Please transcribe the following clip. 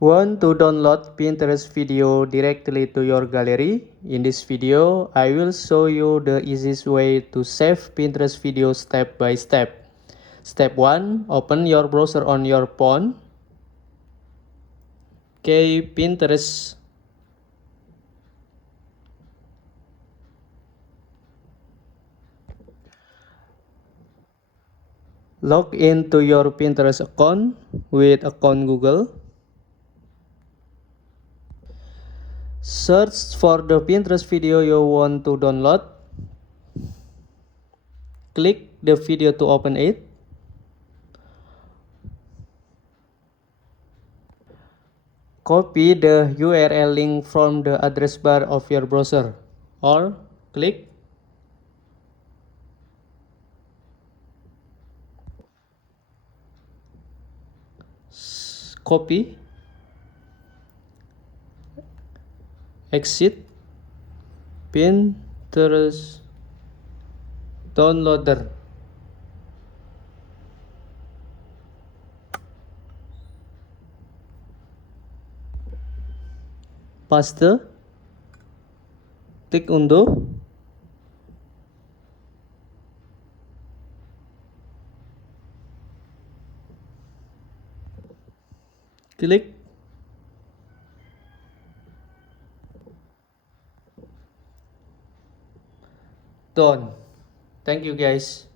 Want to download Pinterest video directly to your gallery? In this video, I will show you the easiest way to save Pinterest video step by step. Step 1. Open your browser on your phone. Okay, Pinterest. Log into your Pinterest account with account Google. Search for the Pinterest video you want to download. Click the video to open it. Copy the URL link from the address bar of your browser, or click copy, exit Pinterest downloader. Paste, klik undo. Klik done. Thank you guys.